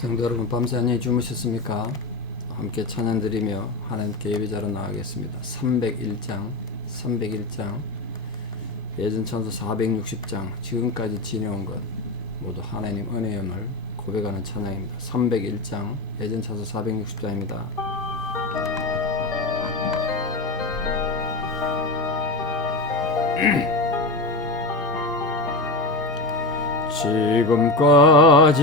성도 여러분, 밤새 안녕히 주무셨습니까? 함께 찬양 드리며 하나님께 예배자로 나가겠습니다. 301장 예전 찬송 460장 지금까지 지내온 것 모두 하나님 은혜임을 고백하는 찬양입니다. 301장 예전 찬송 460장입니다. 지금까지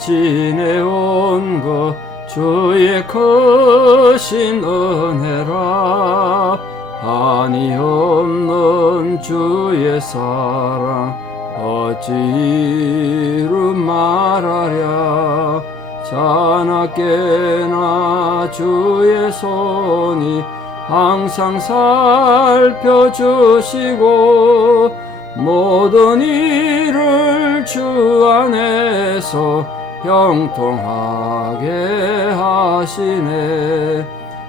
지내온 것 주의 크신 은혜라. 한이 없는 주의 사랑 어찌 이루 말하랴. 자나깨나 주의 손이 항상 살펴주시고 모든 일을 주 안에서 형통하게 하시네.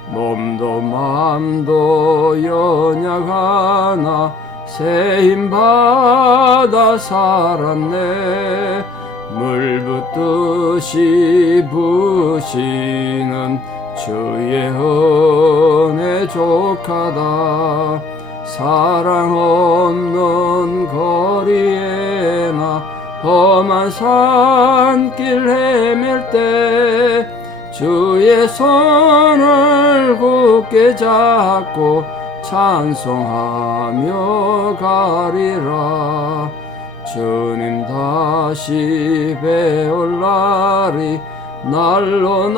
몸도 마음도 연약하나 새 힘 받아 살았네. 물 붓듯이 부시는 주의 은혜 족하다. 사랑 없는 거리에나 험한 산길 헤맬 때 주의 손을 굳게 잡고 찬송하며 가리라. 주님 다시 배울 날이 날로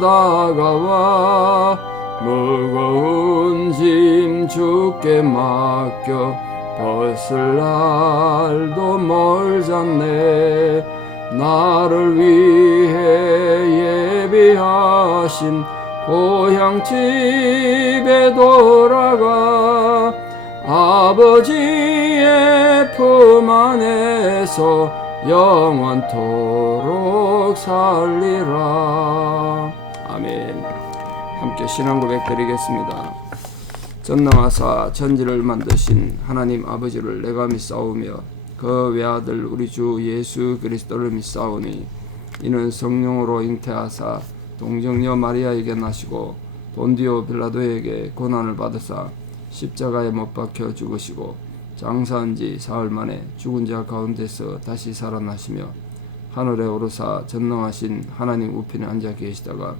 다가와. 무거운 짐 주께 맡겨 벗을 날도 멀잖네. 나를 위해 예비하신 고향 집에 돌아가 아버지의 품 안에서 영원토록 살리라. 아멘. 함께 신앙 고백 드리겠습니다. 전능하사 천지를 만드신 하나님 아버지를 내가 믿사오며 그 외아들 우리 주 예수 그리스도를 믿사오니 이는 성령으로 잉태하사 동정녀 마리아에게 나시고 본디오 빌라도에게 고난을 받으사 십자가에 못 박혀 죽으시고 장사한 지 사흘 만에 죽은 자 가운데서 다시 살아나시며 하늘에 오르사 전능하신 하나님 우편에 앉아 계시다가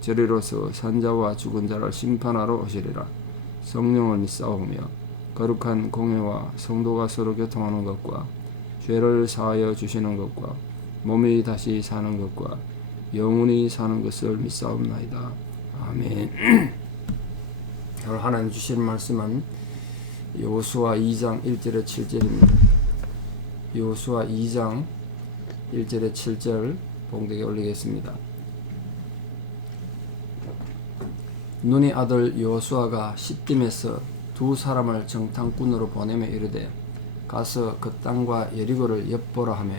저리로서 산자와 죽은 자를 심판하러 오시리라. 성령을 믿사오며 거룩한 공회와 성도가 서로 교통하는 것과 죄를 사하여 주시는 것과 몸이 다시 사는 것과 영원히 사는 것을 믿사옵나이다. 아멘. 오늘 하나님 주시는 말씀은 여호수아 2장 1절에 7절입니다. 여호수아 2장 1절에 7절 봉독에 올리겠습니다. 눈의 아들 여호수아가 시딤에서 두 사람을 정탐꾼으로 보내며 이르되 가서 그 땅과 여리고를 엿보라 하며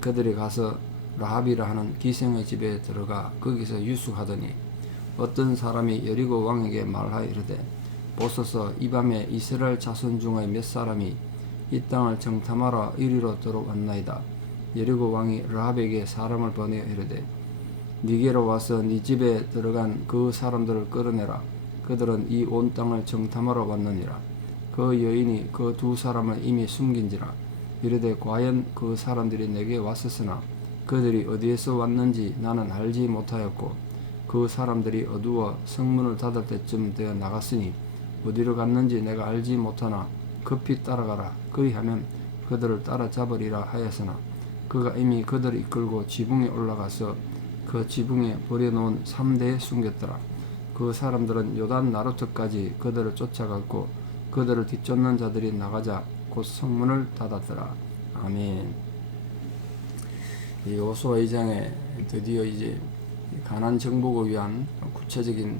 그들이 가서 라합이라 하는 기생의 집에 들어가 거기서 유숙하더니 어떤 사람이 여리고 왕에게 말하여 이르되 보소서 이 밤에 이스라엘 자손 중의 몇 사람이 이 땅을 정탐하러 이리로 들어왔나이다. 여리고 왕이 라합에게 사람을 보내어 이르되 니게로 와서 니 집에 들어간 그 사람들을 끌어내라. 그들은 이 온 땅을 정탐하러 왔느니라. 그 여인이 그 두 사람을 이미 숨긴지라. 이르되 과연 그 사람들이 내게 왔었으나 그들이 어디에서 왔는지 나는 알지 못하였고 그 사람들이 어두워 성문을 닫을 때쯤 되어 나갔으니 어디로 갔는지 내가 알지 못하나 급히 따라가라. 그리하면 그들을 따라잡으리라 하였으나 그가 이미 그들을 이끌고 지붕에 올라가서 그 지붕에 버려놓은 3대에 숨겼더라. 그 사람들은 요단 나루트까지 그들을 쫓아갔고 그들을 뒤쫓는 자들이 나가자 곧 성문을 닫았더라. 아멘. 이 여호수아 2장에 드디어 이제 가나안 정복을 위한 구체적인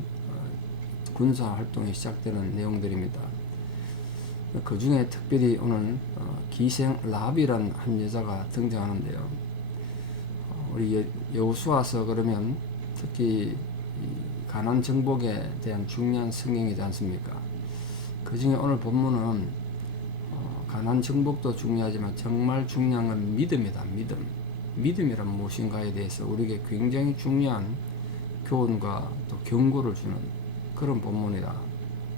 군사 활동이 시작되는 내용들입니다. 그 중에 특별히 오늘 기생 라합이라는 한 여자가 등장하는데요. 우리 여호수아서 그러면 특히 가나안 정복에 대한 중요한 성경이지 않습니까? 그 중에 오늘 본문은 가나안 정복도 중요하지만 정말 중요한 건 믿음이다. 믿음. 믿음이란 무엇인가에 대해서 우리에게 굉장히 중요한 교훈과 또 경고를 주는 그런 본문이라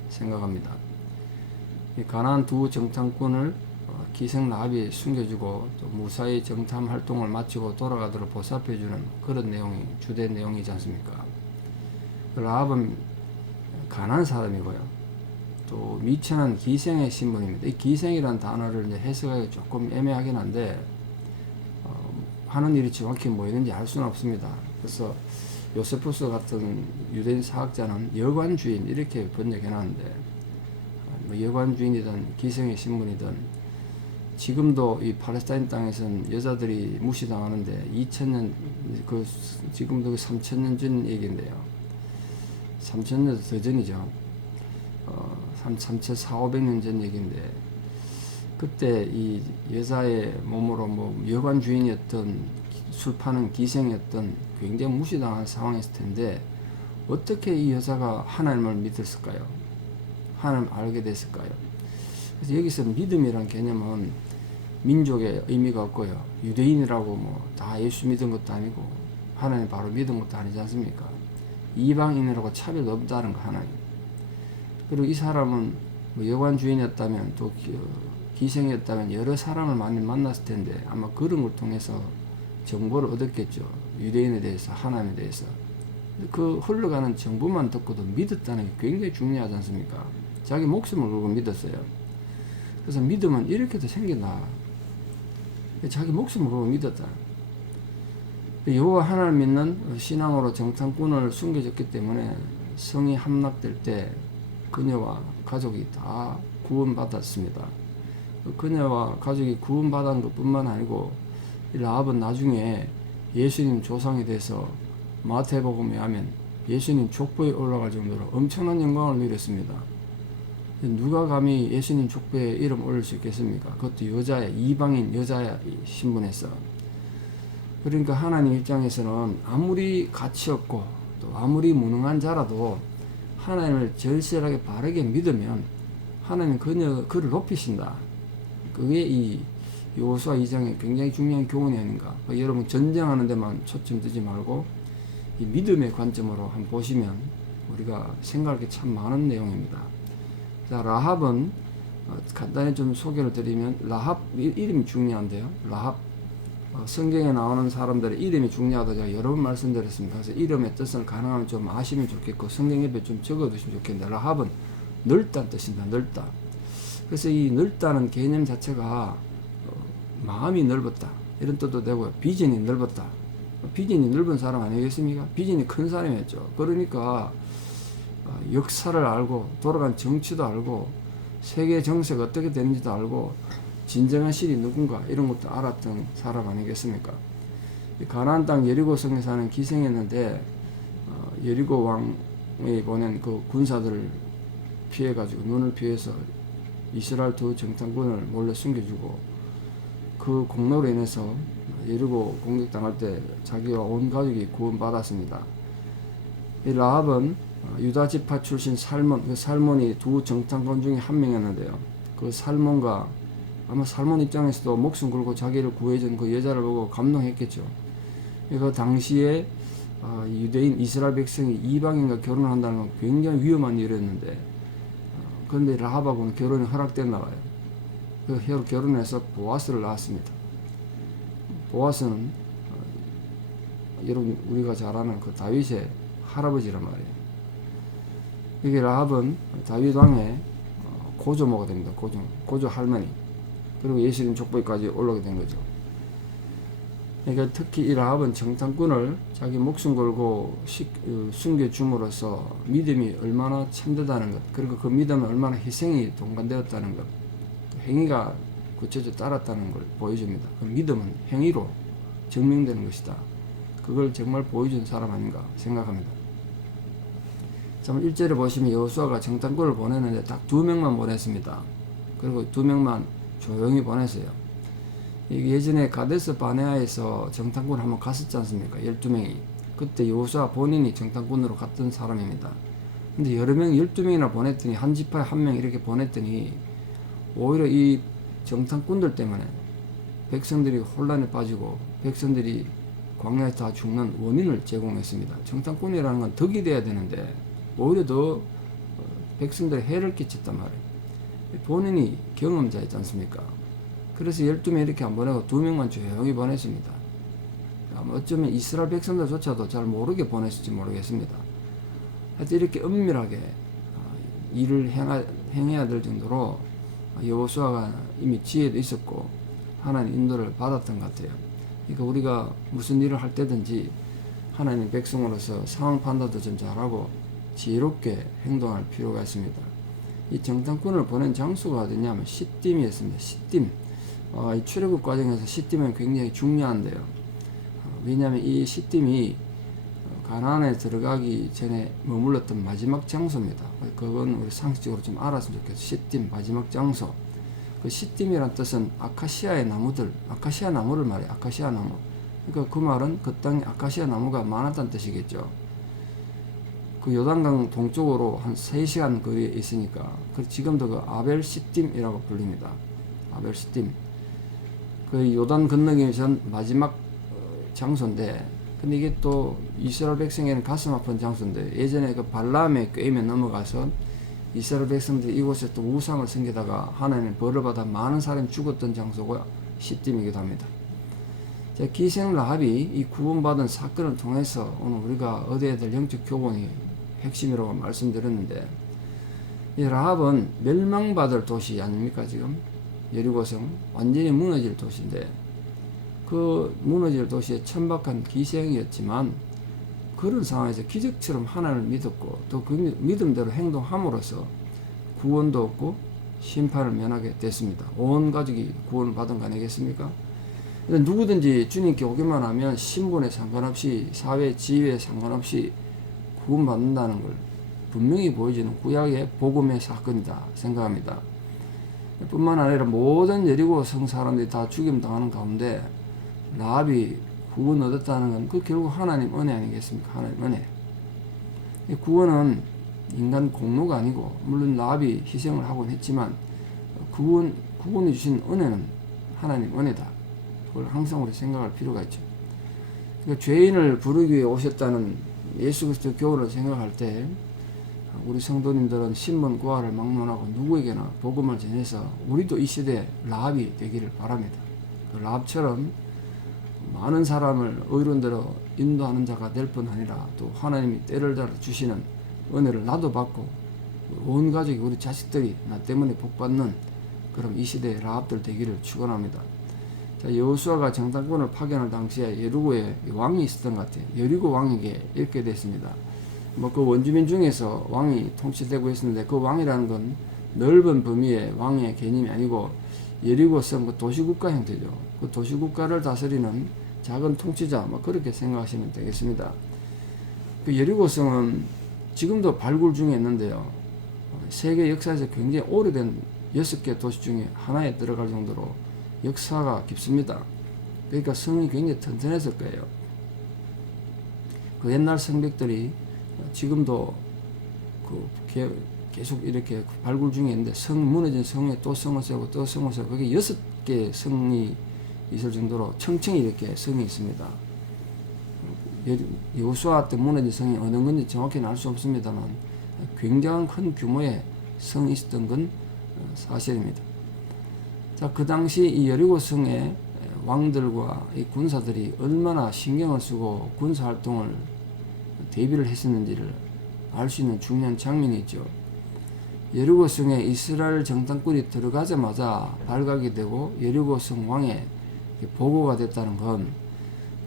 생각합니다. 이 가나안 두 정탐꾼을 기생 라합이 숨겨주고 또 무사히 정탐 활동을 마치고 돌아가도록 보살펴주는 그런 내용이 주된 내용이지 않습니까? 라합은 가난한 사람이고요. 또 미천한 기생의 신분입니다. 이 기생이라는 단어를 이제 해석하기 조금 애매하긴 한데 하는 일이 정확히 뭐 있는지 알 수는 없습니다. 그래서 요세푸스 같은 유대인 사학자는 여관주인 이렇게 번역해놨는데 뭐 여관주인이든 기생의 신분이든 지금도 이 팔레스타인 땅에서는 여자들이 무시당하는데 2000년 지금도 3000년 전 얘기인데요. 3000년 더 전이죠. 3400~500년 전 얘기인데 그때 이 여자의 몸으로 뭐 여관 주인이었던 술 파는 기생이었던 굉장히 무시당한 상황이었을 텐데 어떻게 이 여자가 하나님을 믿었을까요? 하나님을 알게 됐을까요? 그래서 여기서 믿음이란 개념은 민족의 의미가 없고요. 유대인이라고 뭐 다 예수 믿은 것도 아니고 하나님 바로 믿은 것도 아니지 않습니까? 이방인이라고 차별도 없다는 거 하나님. 그리고 이 사람은 뭐 여관 주인이었다면 또 기생이었다면 여러 사람을 많이 만났을 텐데 아마 그런 걸 통해서 정보를 얻었겠죠. 유대인에 대해서 하나님에 대해서. 그 흘러가는 정보만 듣고도 믿었다는 게 굉장히 중요하지 않습니까? 자기 목숨을 걸고 믿었어요. 그래서 믿음은 이렇게도 생긴다. 자기 목숨을 걸고 믿었다. 여호와 하나님을 믿는 신앙으로 정탐꾼을 숨겨졌기 때문에 성이 함락될 때 그녀와 가족이 다 구원받았습니다. 그녀와 가족이 구원받은 것뿐만 아니고 라합은 나중에 예수님 조상이 돼서 마태복음에 하면 예수님 족보에 올라갈 정도로 엄청난 영광을 누렸습니다. 누가 감히 예수님 족보에 이름 올릴 수 있겠습니까? 그것도 여자의 이방인 여자의 신분에서. 그러니까 하나님 입장에서는 아무리 가치 없고 또 아무리 무능한 자라도 하나님을 절실하게 바르게 믿으면 하나님 그를 높이신다. 그게 이 여호수아 2장의 굉장히 중요한 교훈이 아닌가. 여러분 전쟁하는 데만 초점 두지 말고 이 믿음의 관점으로 한번 보시면 우리가 생각할 게 참 많은 내용입니다. 자, 라합은 간단히 좀 소개를 드리면 라합 이름이 중요한데요. 라합 성경에 나오는 사람들의 이름이 중요하다 제가 여러 번 말씀드렸습니다. 그래서 이름의 뜻을 가능하면 좀 아시면 좋겠고 성경 옆에 좀 적어두시면 좋겠는데 라합은 넓다는 뜻입니다. 넓다. 그래서 이 넓다는 개념 자체가 마음이 넓었다 이런 뜻도 되고요. 비전이 넓었다. 비전이 넓은 사람 아니겠습니까? 비전이 큰 사람이었죠. 그러니까 역사를 알고 돌아간 정치도 알고 세계 정세가 어떻게 되는지도 알고 진정한 신이 누군가 이런 것도 알았던 사람 아니겠습니까? 가나안 땅 여리고 성에 사는 기생이었는데 여리고 왕이 보낸 그 군사들을 피해가지고 눈을 피해서 이스라엘 두 정탐꾼을 몰래 숨겨주고 그 공로로 인해서 여리고 공격당할 때 자기와 온 가족이 구원받았습니다. 이 라합은 유다 지파 출신 살몬, 그 살몬이 두 정탐꾼 중에 한 명이었는데요. 그 살몬과 아마 살몬 입장에서도 목숨 걸고 자기를 구해준 그 여자를 보고 감동했겠죠. 그 당시에 유대인 이스라엘 백성이 이방인과 결혼을 한다는 건 굉장히 위험한 일이었는데 그런데 라합하고는 결혼이 허락됐나 봐요. 그 결혼해서 보아스를 낳았습니다. 보아스는 여러분 우리가 잘 아는 그 다윗의 할아버지란 말이에요. 이게 라합은 다윗 왕의 고조모가 됩니다. 고조 할머니. 그리고 예수님 족보까지 올라오게 된 거죠. 그러니까 특히 이 라합은 정탐꾼을 자기 목숨 걸고 숨겨줌으로써 믿음이 얼마나 참되다는 것, 그리고 그 믿음은 얼마나 희생이 동반되었다는 것, 행위가 구체적으로 따랐다는 걸 보여줍니다. 그 믿음은 행위로 증명되는 것이다. 그걸 정말 보여준 사람 아닌가 생각합니다. 1절에 보시면 여호수아가 정탐꾼을 보내는데 딱 2명만 보냈습니다. 그리고 2명만 조용히 보냈어요. 예전에 가데스 바네아에서 정탐꾼 한번 갔었지 않습니까? 12명이. 그때 여호수아 본인이 정탐꾼으로 갔던 사람입니다. 근데 여러 명 12명이나 보냈더니 한 지파에 한 명 이렇게 보냈더니 오히려 이 정탐꾼들 때문에 백성들이 혼란에 빠지고 백성들이 광야에서 다 죽는 원인을 제공했습니다. 정탐꾼이라는 건 덕이 돼야 되는데 오히려 더 백성들에 해를 끼쳤단 말이에요. 본인이 경험자였지 않습니까? 그래서 12명 이렇게 안 보내고 2명만 조용히 보냈습니다. 어쩌면 이스라엘 백성들조차도 잘 모르게 보냈을지 모르겠습니다. 하여튼 이렇게 은밀하게 일을 행해야 될 정도로 여호수아가 이미 지혜도 있었고 하나님 인도를 받았던 것 같아요. 그러니까 우리가 무슨 일을 할 때든지 하나님 백성으로서 상황 판단도 좀 잘하고 지혜롭게 행동할 필요가 있습니다. 이 정탐꾼을 보낸 장소가 어디냐면 시딤이었습니다. 시딤. 이 출애굽 과정에서 시딤은 굉장히 중요한데요. 왜냐하면 이 시딤이 가나안에 들어가기 전에 머물렀던 마지막 장소입니다. 그건 우리 상식적으로 좀 알았으면 좋겠어요. 시딤, 마지막 장소. 그 시딤이란 뜻은 아카시아의 나무들, 아카시아 나무를 말해요. 아카시아 나무. 그러니까 그 말은 그 땅에 아카시아 나무가 많았다는 뜻이겠죠. 그 요단강 동쪽으로 한 3시간 거리에 있으니까 지금도 그 아벨 시딤이라고 불립니다. 아벨 시딤. 그 요단 건너기 전 마지막 장소인데, 근데 이게 또 이스라엘 백성에는 가슴 아픈 장소인데, 예전에 그 발람의 꾀임에 넘어가서 이스라엘 백성들이 이곳에 또 우상을 섬기다가 하나님의 벌을 받아 많은 사람이 죽었던 장소가 시딤이기도 합니다. 자, 기생 라합이 이 구원받은 사건을 통해서 오늘 우리가 얻어야 될 영적 교훈이 핵심이라고 말씀드렸는데, 이 라합은 멸망받을 도시 아닙니까? 지금 여리고성 완전히 무너질 도시인데, 그 무너질 도시의 천박한 기생이었지만 그런 상황에서 기적처럼 하나님을 믿었고 또 그 믿음대로 행동함으로써 구원도 얻고 심판을 면하게 됐습니다. 온 가족이 구원을 받은 거 아니겠습니까? 누구든지 주님께 오기만 하면 신분에 상관없이 사회 지위에 상관없이 구원받는다는 걸 분명히 보여주는 구약의 복음의 사건이다 생각합니다. 뿐만 아니라 모든 여리고 성 사람들이 다 죽임 당하는 가운데 라합이 구원 얻었다는 건 그 결국 하나님 은혜 아니겠습니까? 하나님 은혜. 구원은 인간 공로가 아니고, 물론 라합이 희생을 하곤 했지만 구원해 주신 은혜는 하나님 은혜다. 그걸 항상 우리 생각할 필요가 있죠. 그러니까 죄인을 부르기 위해 오셨다는 예수 그리스도 교훈을 생각할 때 우리 성도님들은 신문 고하를 막론하고 누구에게나 복음을 전해서 우리도 이 시대에 라합이 되기를 바랍니다. 그 라합처럼 많은 사람을 의론대로 인도하는 자가 될 뿐 아니라 또 하나님이 때를 따라 주시는 은혜를 나도 받고 온 가족이 우리 자식들이 나 때문에 복받는 그럼 이 시대의 라합들 되기를 축원합니다. 자, 여호수아가 정탐꾼을 파견할 당시에 여리고에 왕이 있었던 것 같아요. 여리고 왕에게 이렇게 됐습니다. 그 원주민 중에서 왕이 통치되고 있었는데 그 왕이라는 건 넓은 범위의 왕의 개념이 아니고 여리고성 그 도시국가 형태죠. 그 도시국가를 다스리는 작은 통치자, 그렇게 생각하시면 되겠습니다. 그 여리고성은 지금도 발굴 중에 있는데요. 세계 역사에서 굉장히 오래된 6개 도시 중에 하나에 들어갈 정도로 역사가 깊습니다. 그러니까 성이 굉장히 튼튼했을 거예요. 그 옛날 성벽들이 지금도 계속 이렇게 발굴 중에 있는데, 무너진 성에 또 성을 세우고 또 성을 세우고 그게 6개 성이 있을 정도로 청청이 이렇게 성이 있습니다. 여호수아 때 무너진 성이 어느 건지 정확히는 알 수 없습니다만 굉장한 큰 규모의 성이 있었던 건 사실입니다. 자, 그 당시 이 여리고 성의 왕들과 이 군사들이 얼마나 신경을 쓰고 군사 활동을 대비를 했었는지를 알 수 있는 중요한 장면이 있죠. 여리고 성에 이스라엘 정탐꾼이 들어가자마자 발각이 되고 여리고 성 왕에 보고가 됐다는 건,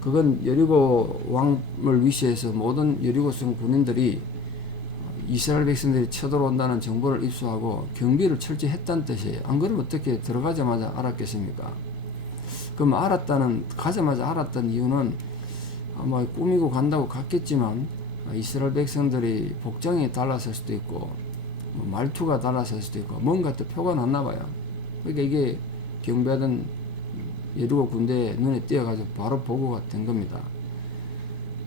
그건 여리고 왕을 위시해서 모든 여리고 성 군인들이 이스라엘 백성들이 쳐들어온다는 정보를 입수하고 경비를 철저히 했다는 뜻이에요. 안 그러면 어떻게 들어가자마자 알았겠습니까? 그럼 가자마자 알았던 이유는 아마 꾸미고 간다고 갔겠지만 이스라엘 백성들이 복장이 달랐을 수도 있고 말투가 달랐을 수도 있고 뭔가 또 표가 났나 봐요. 그러니까 이게 경비하던 여리고 군대에 눈에 띄어가지고 바로 보고가 된 겁니다.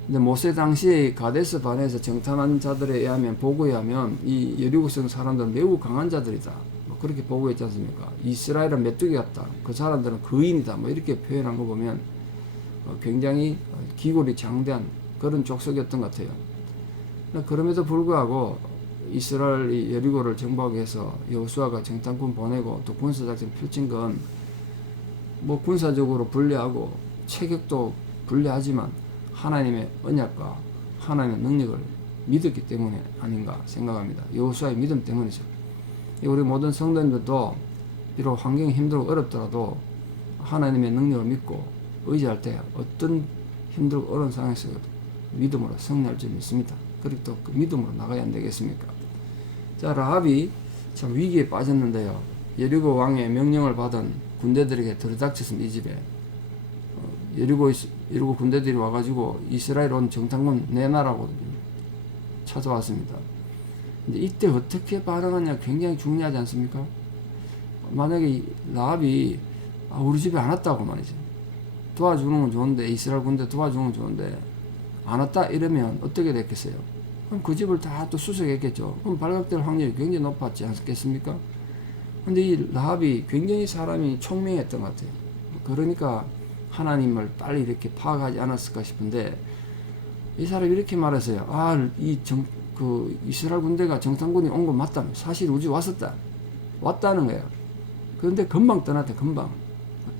근데 모세 당시에 가데스 반에서 정탐한 자들에 의하면, 보고에 하면 이 여리고성 사람들은 매우 강한 자들이다. 뭐 그렇게 보고 있지 않습니까? 이스라엘은 메뚜기 같다. 그 사람들은 거인이다. 뭐 이렇게 표현한 거 보면 굉장히 기골이 장대한 그런 족속이었던 것 같아요. 그럼에도 불구하고 이스라엘이 여리고를 정복하기 위해서 여호수아가 정탐꾼 보내고 또 군사작전 펼친 건 뭐 군사적으로 불리하고 체격도 불리하지만 하나님의 언약과 하나님의 능력을 믿었기 때문에 아닌가 생각합니다. 여호수아의 믿음 때문이죠. 우리 모든 성도님들도 비록 환경이 힘들고 어렵더라도 하나님의 능력을 믿고 의지할 때 어떤 힘들고 어려운 상황에서 믿음으로 승리할 줄 믿습니다. 그리고 또 그 믿음으로 나가야 안 되겠습니까? 자, 라합이 참 위기에 빠졌는데요. 여리고 왕의 명령을 받은 군대들에게 들이닥쳤습니다. 이 집에 여리고 군대들이 와가지고 이스라엘 온 정탐꾼 내놔라고 찾아왔습니다. 근데 이때 어떻게 반응하냐 굉장히 중요하지 않습니까? 만약에 라합이 우리 집에 안 왔다고 말이죠. 도와주는 건 좋은데, 이스라엘 군대 도와주는 건 좋은데 안 왔다 이러면 어떻게 됐겠어요? 그럼 그 집을 다 또 수색했겠죠. 그럼 발각될 확률이 굉장히 높았지 않겠습니까? 근데 이 라합이 굉장히 사람이 총명했던 것 같아요. 그러니까 하나님을 빨리 이렇게 파악하지 않았을까 싶은데, 이 사람이 이렇게 말했어요. 이스라엘 군대가 정탐꾼이 온 건 맞다. 사실 우리 집 왔다는 거예요. 그런데 금방 떠났대. 금방.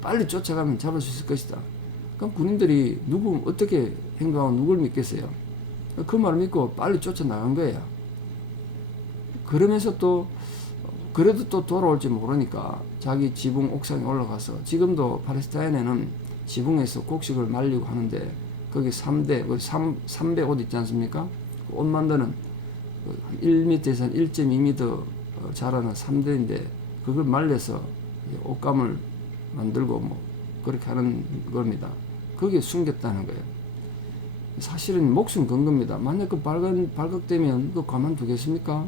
빨리 쫓아가면 잡을 수 있을 것이다. 그럼 군인들이 어떻게 행동하고 누굴 믿겠어요? 그 말을 믿고 빨리 쫓아나간 거예요. 그러면서 그래도 또 돌아올지 모르니까 자기 지붕 옥상에 올라가서, 지금도 팔레스타인에는 지붕에서 곡식을 말리고 하는데 거기 3배 옷 있지 않습니까? 옷 만드는 1m에서 1.2m 자라는 3대인데 그걸 말려서 옷감을 만들고 뭐 그렇게 하는 겁니다. 거기에 숨겼다는 거예요. 사실은 목숨 건 겁니다. 만약 그 발각되면 그거 가만두겠습니까?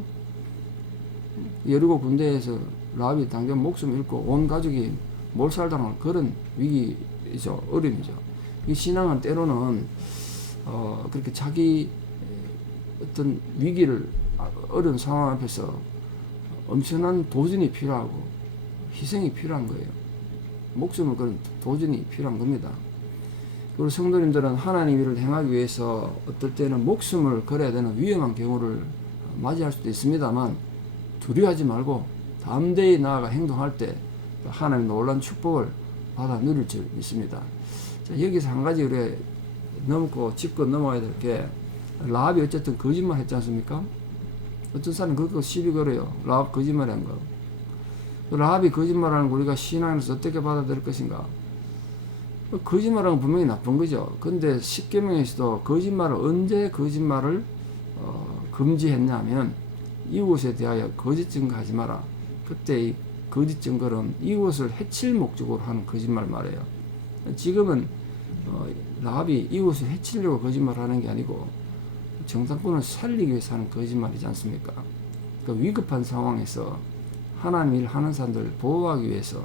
여리고 군대에서 라합이 당장 목숨 잃고 온 가족이 몰살당할 그런 위기이죠. 어려움이죠. 이 신앙은 때로는 그렇게 자기 어떤 위기를, 어려운 상황 앞에서 엄청난 도전이 필요하고 희생이 필요한 거예요. 목숨을 그런 도전이 필요한 겁니다. 그리고 성도님들은 하나님 일을 행하기 위해서 어떨 때는 목숨을 걸어야 되는 위험한 경우를 맞이할 수도 있습니다만, 두려워하지 말고 담대히 나아가 행동할 때 하나님 놀라운 축복을 받아 누릴 줄 믿습니다. 자, 여기서 한 가지 우리 짚고 넘어가야 될 게, 라합이 어쨌든 거짓말 했지 않습니까? 어떤 사람은 그거 시비 걸어요. 라합 거짓말 한 거. 라합이 거짓말하는 거 우리가 신앙에서 어떻게 받아들일 것인가? 거짓말하는 건 분명히 나쁜 거죠. 근데 십계명에서도 언제 거짓말을 금지했냐면, 이웃에 대하여 거짓 증거하지 마라. 그때 이 거짓 증거는 이웃을 해칠 목적으로 하는 거짓말 말이에요. 지금은 라합이 이웃을 해치려고 거짓말하는 게 아니고 정탐꾼을 살리기 위해서 하는 거짓말이지 않습니까? 그러니까 위급한 상황에서 하나님 일 하는 사람들을 보호하기 위해서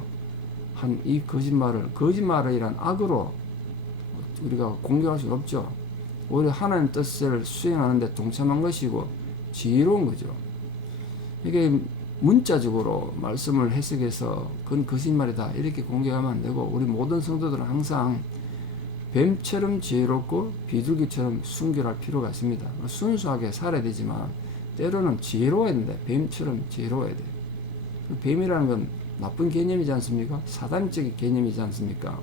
한 이 거짓말이란 악으로 우리가 공격할 수 없죠. 오히려 하나님 뜻을 수행하는데 동참한 것이고 지혜로운 거죠. 이게 문자적으로 말씀을 해석해서 그건 거짓말이다 이렇게 공격하면 안 되고, 우리 모든 성도들은 항상 뱀처럼 지혜롭고 비둘기처럼 순결할 필요가 있습니다. 순수하게 살아야 되지만 때로는 지혜로워야 된다. 뱀처럼 지혜로워야 돼. 뱀이라는 건 나쁜 개념이지 않습니까? 사단적인 개념이지 않습니까?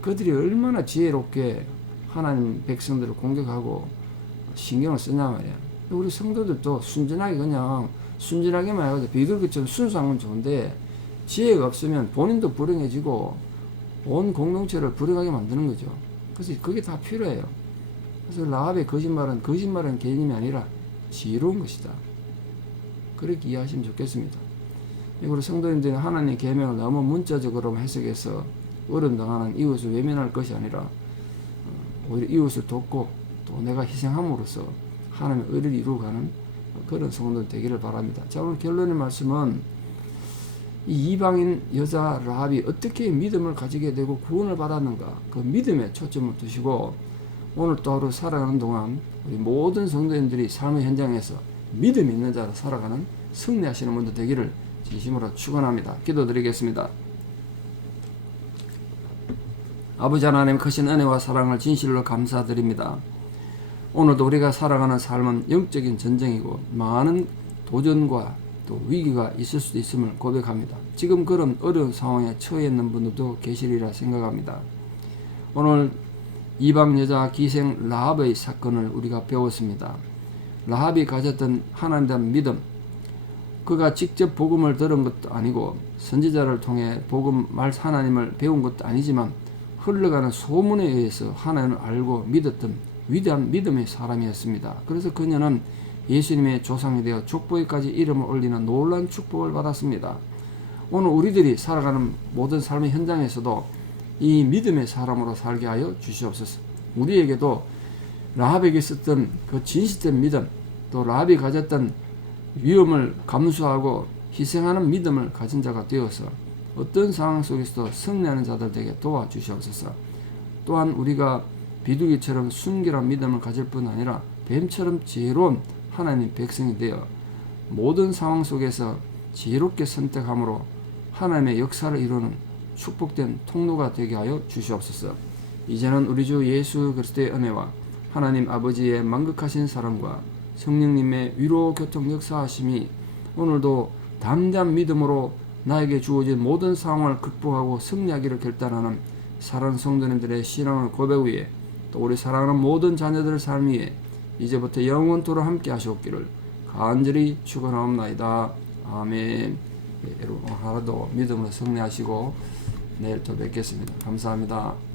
그들이 얼마나 지혜롭게 하나님 백성들을 공격하고 신경을 쓰냐 말이야. 우리 성도들도 순진하게만 해가지고 비둘기처럼 순수한 건 좋은데, 지혜가 없으면 본인도 불행해지고 온 공동체를 불행하게 만드는 거죠. 그래서 그게 다 필요해요. 그래서 라합의 거짓말은 개념이 아니라 지혜로운 것이다. 그렇게 이해하시면 좋겠습니다. 그리고 성도님들이 하나님의 계명을 너무 문자적으로 해석해서 어려움 당하는 이웃을 외면할 것이 아니라 오히려 이웃을 돕고 또 내가 희생함으로써 하나님의 의를 이루어가는 그런 성도들 되기를 바랍니다. 자, 오늘 결론의 말씀은 이 이방인 여자 라합이 어떻게 믿음을 가지게 되고 구원을 받았는가, 그 믿음에 초점을 두시고 오늘 또 하루 살아가는 동안 우리 모든 성도님들이 삶의 현장에서 믿음 있는 자로 살아가는 승리하시는 분들 되기를 진심으로 축원합니다. 기도드리겠습니다. 아버지 하나님 크신 은혜와 사랑을 진실로 감사드립니다. 오늘도 우리가 살아가는 삶은 영적인 전쟁이고 많은 도전과 또 위기가 있을 수도 있음을 고백합니다. 지금 그런 어려운 상황에 처해 있는 분들도 계시리라 생각합니다. 오늘 이방 여자 기생 라합의 사건을 우리가 배웠습니다. 라합이 가졌던 하나님에 대한 믿음, 그가 직접 복음을 들은 것도 아니고 선지자를 통해 복음 말 하나님을 배운 것도 아니지만 흘러가는 소문에 의해서 하나님을 알고 믿었던 위대한 믿음의 사람이었습니다. 그래서 그녀는 예수님의 조상이 되어 족보에까지 이름을 올리는 놀라운 축복을 받았습니다. 오늘 우리들이 살아가는 모든 삶의 현장에서도 이 믿음의 사람으로 살게 하여 주시옵소서. 우리에게도 라합에게 있었던 그 진실된 믿음, 또 라합이 가졌던 위험을 감수하고 희생하는 믿음을 가진 자가 되어서 어떤 상황 속에서도 승리하는 자들 되게 도와주시옵소서. 또한 우리가 비둘기처럼 순결한 믿음을 가질 뿐 아니라 뱀처럼 지혜로운 하나님 백성이 되어 모든 상황 속에서 지혜롭게 선택함으로 하나님의 역사를 이루는 축복된 통로가 되게 하여 주시옵소서. 이제는 우리 주 예수 그리스도의 은혜와 하나님 아버지의 만극하신 사랑과 성령님의 위로 교통 역사하심이 오늘도 담대한 믿음으로 나에게 주어진 모든 상황을 극복하고 승리하기를 결단하는 사랑하는 성도님들의 신앙의 고백 위에 또 우리 사랑하는 모든 자녀들의 삶 위에 이제부터 영원토록 함께 하시옵기를 간절히 축원하옵나이다. 아멘. 여러분 하루도 믿음으로 승리하시고 내일 또 뵙겠습니다. 감사합니다.